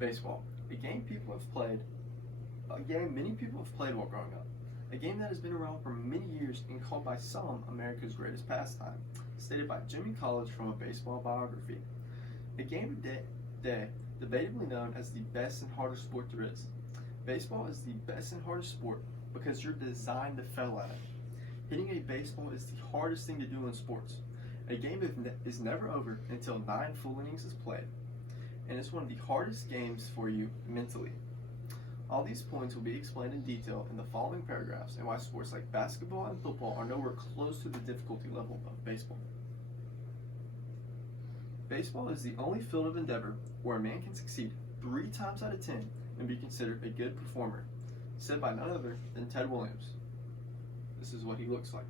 Baseball, a game many people have played while growing up. A game that has been around for many years and called by some America's greatest pastime, stated by Jimmy College from a baseball biography. A game today, debatably known as the best and hardest sport there is. Baseball is the best and hardest sport because you're designed to fail at it. Hitting a baseball is the hardest thing to do in sports. A game is never over until 9 full innings is played, and it's one of the hardest games for you mentally. All these points will be explained in detail in the following paragraphs and why sports like basketball and football are nowhere close to the difficulty level of baseball. Baseball is the only field of endeavor where a man can succeed 3 times out of 10 and be considered a good performer, said by none other than Ted Williams. This is what he looks like.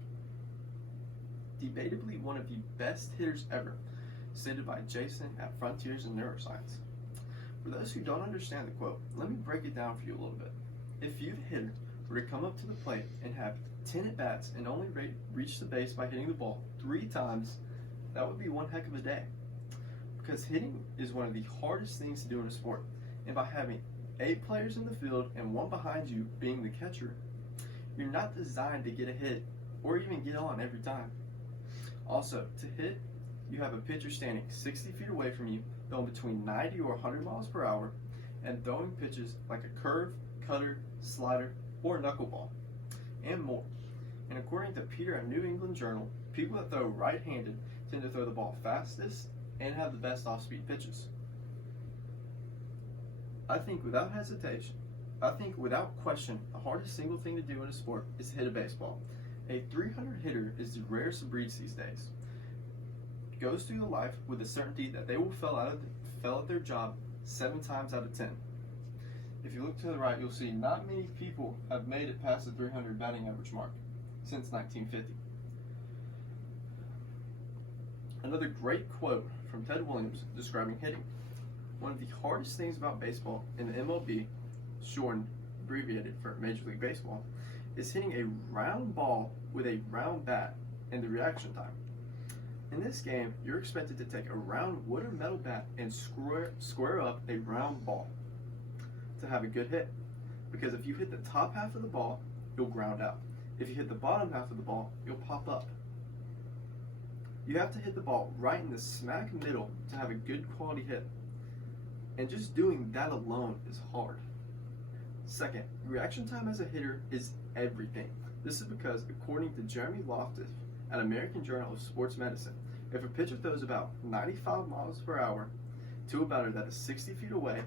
Debatably one of the best hitters ever, stated by Jason at Frontiers in Neuroscience. For those who don't understand the quote, let me break it down for you a little bit. If you, the hitter, were to come up to the plate and have 10 at-bats and only reach the base by hitting the ball 3 times, that would be one heck of a day. Because hitting is one of the hardest things to do in a sport, and by having 8 players in the field and 1 behind you being the catcher, you're not designed to get a hit or even get on every time. Also, to hit, you have a pitcher standing 60 feet away from you, throwing between 90 or 100 miles per hour, and throwing pitches like a curve, cutter, slider, or knuckleball, and more. And according to Peter at New England Journal, people that throw right-handed tend to throw the ball fastest and have the best off-speed pitches. I think without question, the hardest single thing to do in a sport is to hit a baseball. A 300 hitter is the rarest of breeds these days. Goes through the life with the certainty that they will fail at their job 7 times out of 10. If you look to the right, you'll see not many people have made it past the 300 batting average mark since 1950. Another great quote from Ted Williams describing hitting. One of the hardest things about baseball in the MLB, shortened, abbreviated for Major League Baseball, is hitting a round ball with a round bat and the reaction time. In this game, you're expected to take a round wood or metal bat and square up a round ball to have a good hit. Because if you hit the top half of the ball, you'll ground out. If you hit the bottom half of the ball, you'll pop up. You have to hit the ball right in the smack middle to have a good quality hit. And just doing that alone is hard. Second, reaction time as a hitter is everything. This is because, according to Jeremy Loftus at American Journal of Sports Medicine, if a pitcher throws about 95 miles per hour to a batter that is 60 feet away,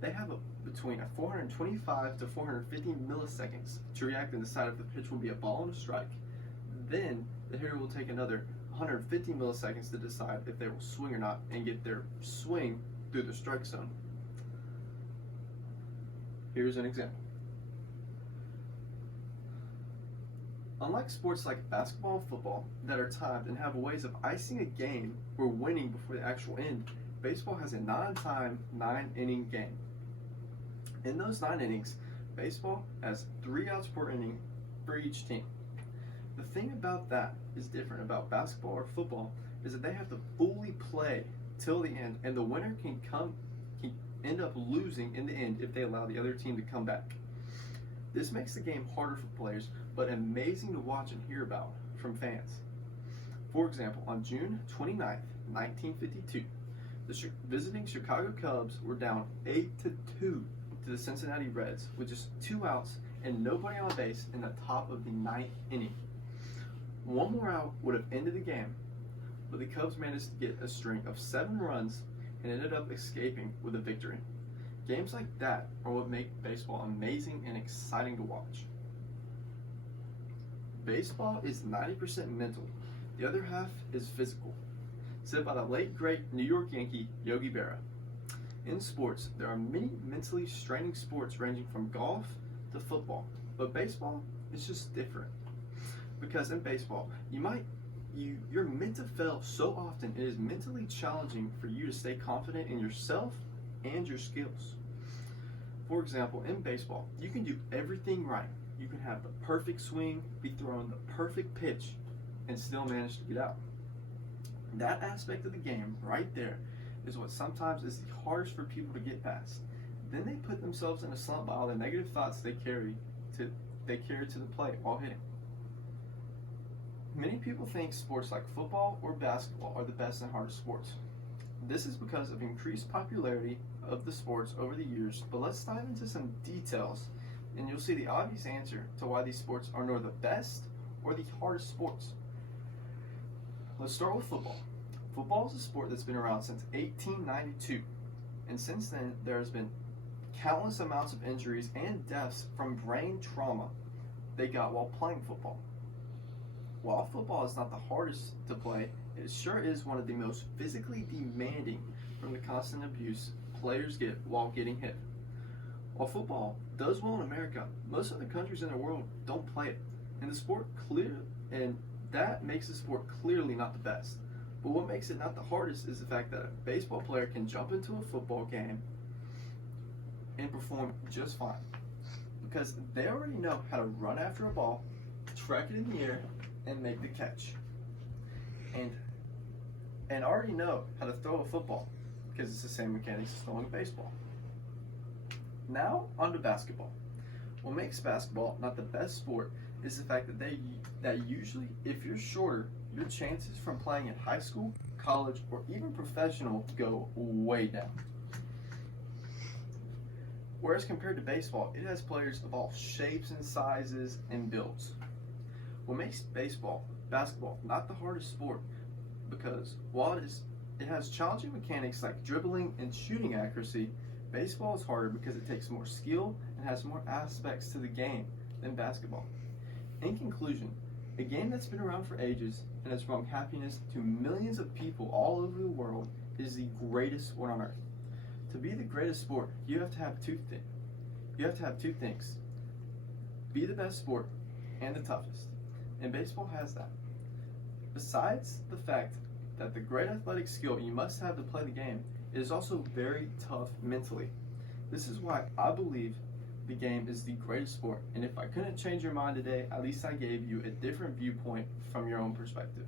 they have between 425 to 450 milliseconds to react and decide if the pitch will be a ball and a strike. Then the hitter will take another 150 milliseconds to decide if they will swing or not and get their swing through the strike zone. Here's an example. Unlike sports like basketball and football that are timed and have ways of icing a game or winning before the actual end, baseball has a non-time 9-inning game. In those 9 innings, baseball has 3 outs per inning for each team. The thing about that is different about basketball or football is that they have to fully play till the end, and the winner can end up losing in the end if they allow the other team to come back. This makes the game harder for players, but amazing to watch and hear about from fans. For example, on June 29, 1952, the visiting Chicago Cubs were down 8-2 to the Cincinnati Reds with just 2 outs and nobody on base in the top of the 9th inning. 1 more out would have ended the game, but the Cubs managed to get a string of 7 runs and ended up escaping with a victory. Games like that are what make baseball amazing and exciting to watch. Baseball is 90% mental. The other half is physical, said by the late great New York Yankee Yogi Berra. In sports, there are many mentally straining sports ranging from golf to football, but baseball is just different. Because in baseball, you're meant to fail so often, it is mentally challenging for you to stay confident in yourself and your skills. For example, in baseball, you can do everything right. You can have the perfect swing, be throwing the perfect pitch, and still manage to get out. That aspect of the game right there is what sometimes is the hardest for people to get past. Then they put themselves in a slump by all the negative thoughts they carry to the plate while hitting. Many people think sports like football or basketball are the best and hardest sports. This is because of increased popularity of the sports over the years, but let's dive into some details and you'll see the obvious answer to why these sports are nor the best or the hardest sports. Let's start with football. Football is a sport that's been around since 1892, and since then there has been countless amounts of injuries and deaths from brain trauma they got while playing football. While football is not the hardest to play, it sure is one of the most physically demanding from the constant abuse players get while getting hit. While football does well in America, most other countries in the world don't play it, and that makes the sport clearly not the best. But what makes it not the hardest is the fact that a baseball player can jump into a football game and perform just fine, because they already know how to run after a ball, track it in the air, and make the catch, and already know how to throw a football, because it's the same mechanics as throwing a baseball. Now on to basketball. What makes basketball not the best sport is the fact that usually, if you're shorter, your chances from playing in high school, college, or even professional go way down. Whereas compared to baseball, it has players of all shapes and sizes and builds. What makes basketball not the hardest sport, because while it has challenging mechanics like dribbling and shooting accuracy, baseball is harder because it takes more skill and has more aspects to the game than basketball. In conclusion, a game that's been around for ages and has brought happiness to millions of people all over the world is the greatest sport on earth. To be the greatest sport, you have to have two things. Be the best sport and the toughest. And baseball has that. Besides the fact that the great athletic skill you must have to play the game, it is also very tough mentally. This is why I believe the game is the greatest sport. And if I couldn't change your mind today, at least I gave you a different viewpoint from your own perspective.